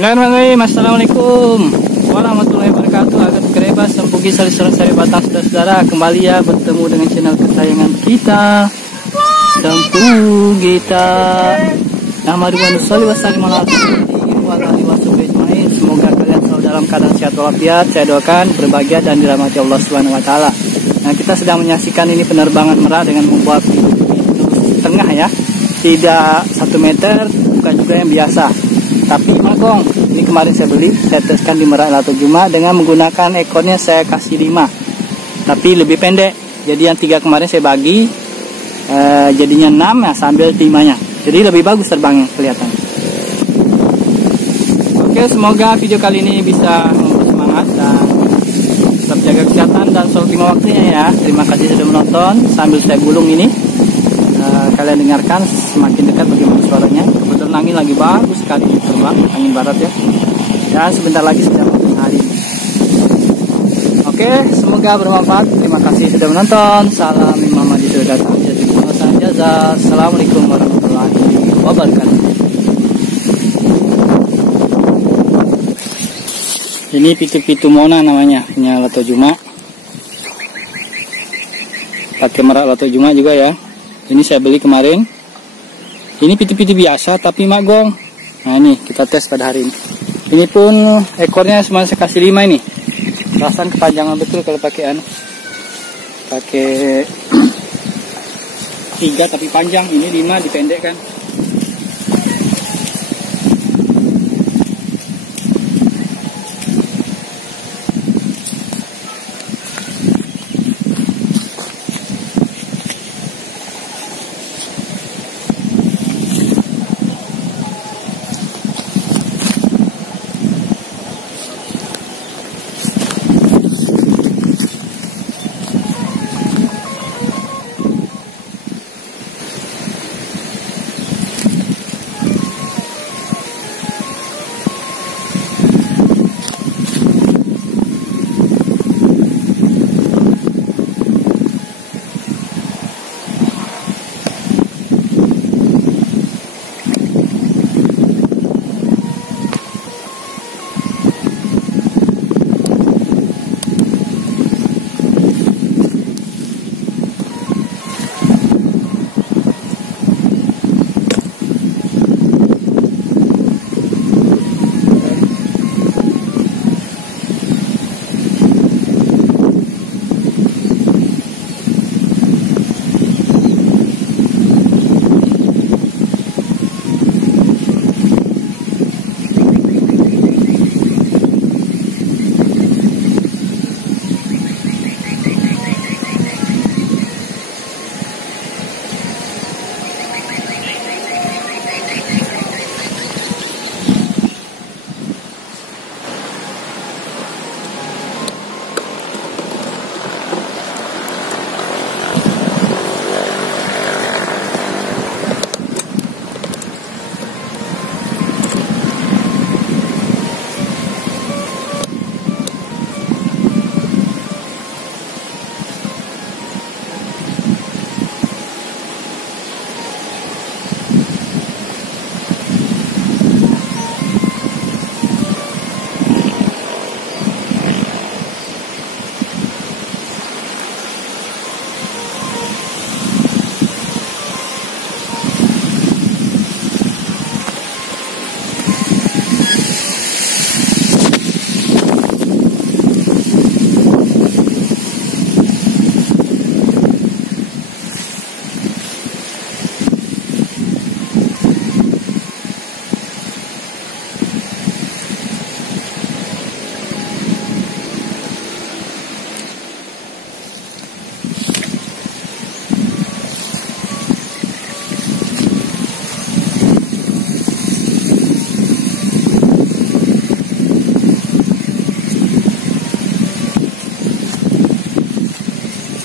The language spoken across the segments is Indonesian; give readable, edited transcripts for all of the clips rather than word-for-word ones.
Bismillahirrahmanirrahim. Assalamualaikum warahmatullahi wabarakatuh. Agak kerebas sempugi salis-salis sari batang saudara-saudara. Kembali ya bertemu dengan channel kesayangan kita, Sempu kita. Nama Tuhan Shalli wa sallim ala Rasulillah. Semoga kalian selalu dalam keadaan sehat walafiat. Saya doakan berbahagia dan dirahmati Allah Subhanahu wa taala. Nah, kita sedang menyaksikan ini penerbangan merak dengan membawa pintu tengah ya. Tidak 1 meter, bukan juga yang biasa. Tapi magong, ini kemarin saya beli, saya teskan di Merak Lato Juma dengan menggunakan ekornya saya kasih 5. Tapi lebih pendek. Jadi yang 3 kemarin saya bagi, jadinya 6 ya, sambil 5-nya. Jadi lebih bagus terbangnya kelihatan. Oke, semoga video kali ini bisa memberi semangat dan tetap jaga kesehatan dan selalu terima waktunya ya. Terima kasih sudah menonton sambil saya gulung ini. Kalian dengarkan semakin dekat bagaimana suaranya. Kebetulan angin lagi bagus sekali terbang, angin barat ya. Dan sebentar lagi sudah malam hari. Oke, semoga bermanfaat. Terima kasih sudah menonton. Salam Imam Mahdi sudah datang. Jazakumullah. Assalamualaikum warahmatullahi wabarakatuh. Ini pitu-pitu Mona namanya, punya Lato Juma. Pakai Merak Lato Juma juga ya. Ini saya beli kemarin. Ini pitu-pitu biasa tapi magong. Nah ini kita tes pada hari ini. Ini pun ekornya cuma saya kasih 5 ini. Perasaan kepanjangan betul kalau pakai pakai 3 tapi panjang. Ini 5 dipendekkan.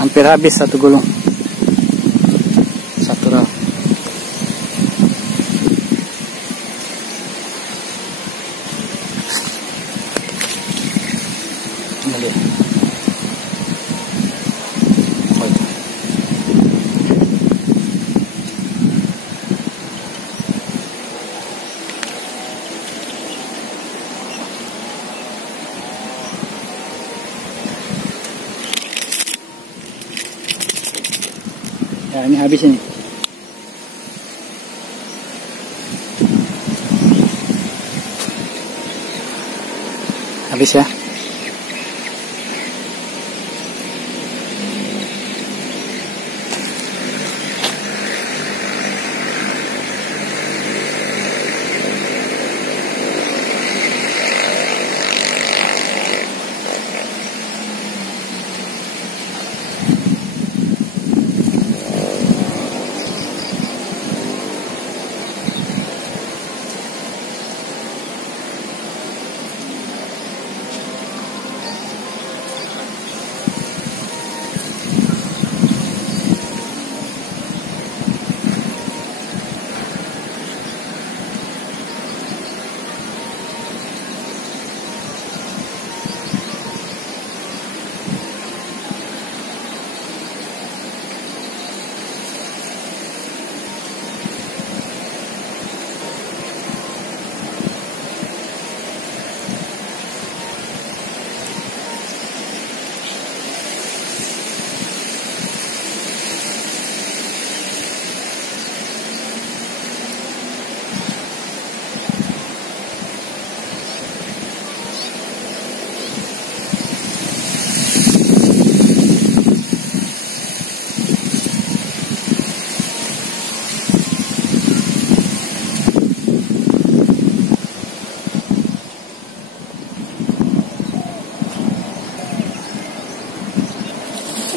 Hampir habis 1 gulung, 1 ral. Ini Ya, ini habis ini. Habis ya.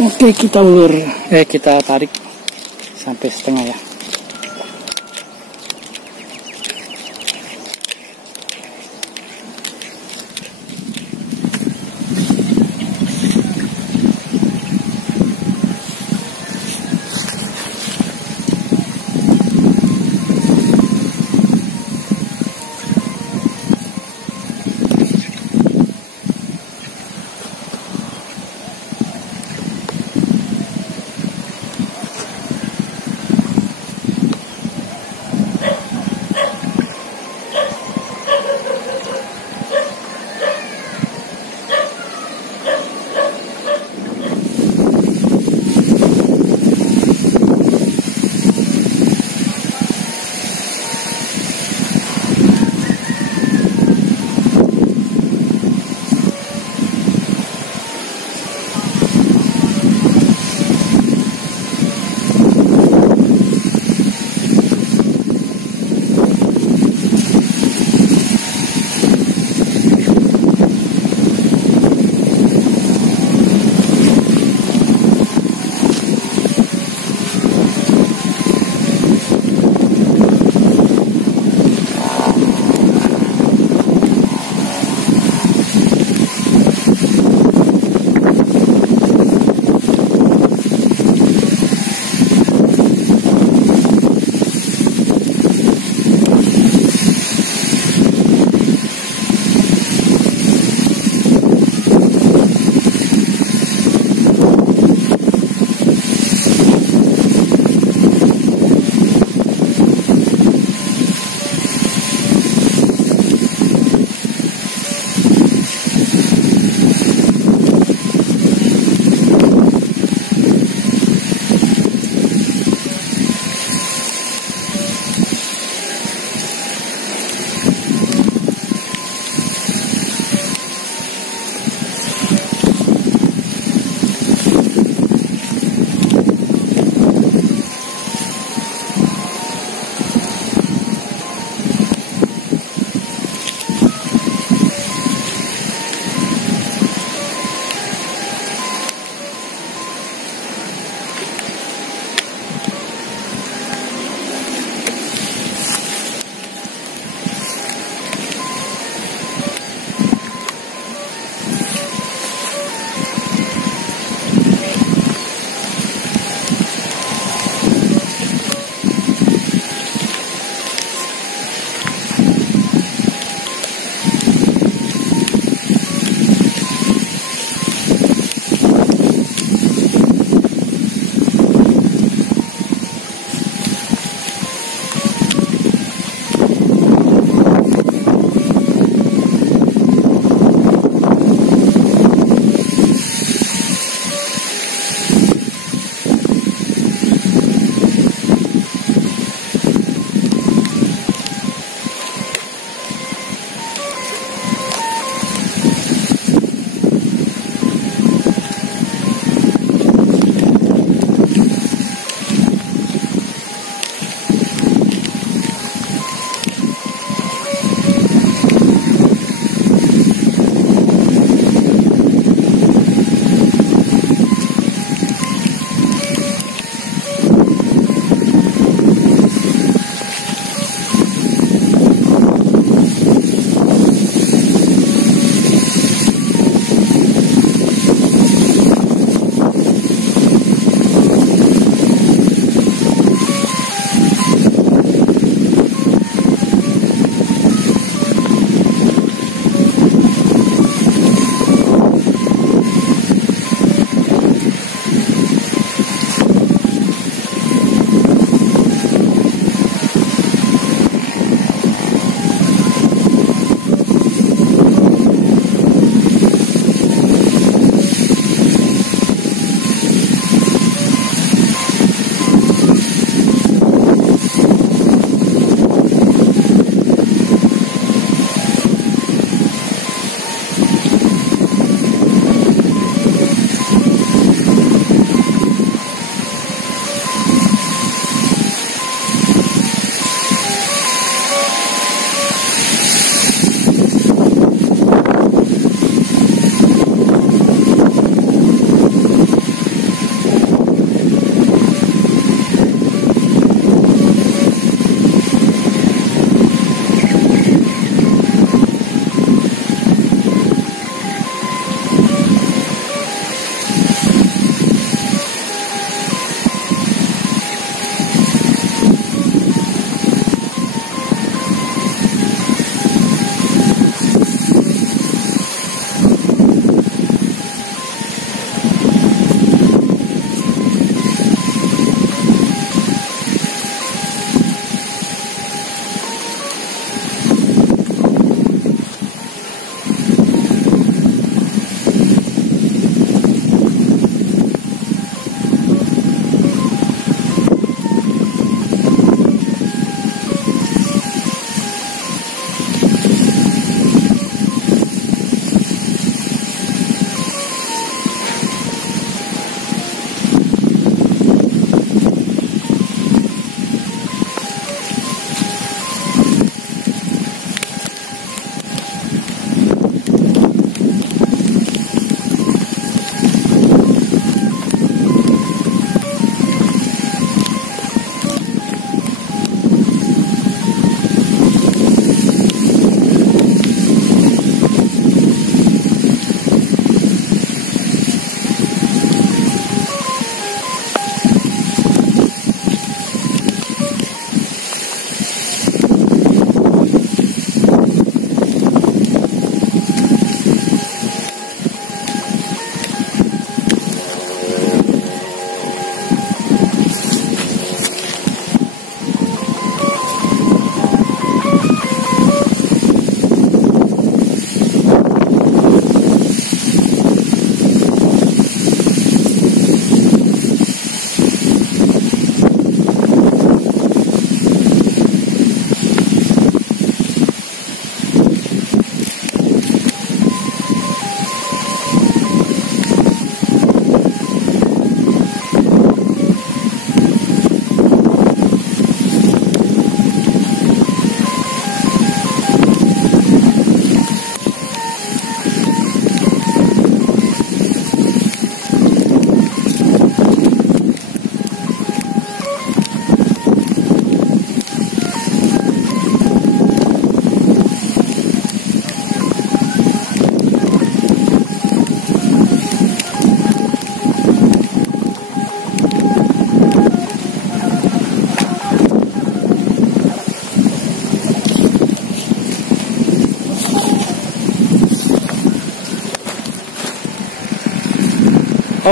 Oke, kita tarik sampai setengah ya.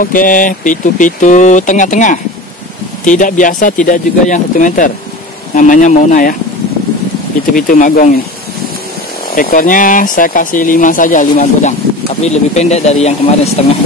Oke, pitu-pitu tengah-tengah. Tidak biasa, tidak juga yang 1 meter. Namanya Mona ya. Pitu-pitu magong ini. Ekornya saya kasih 5 saja, 5 godang. Tapi lebih pendek dari yang kemarin setengah.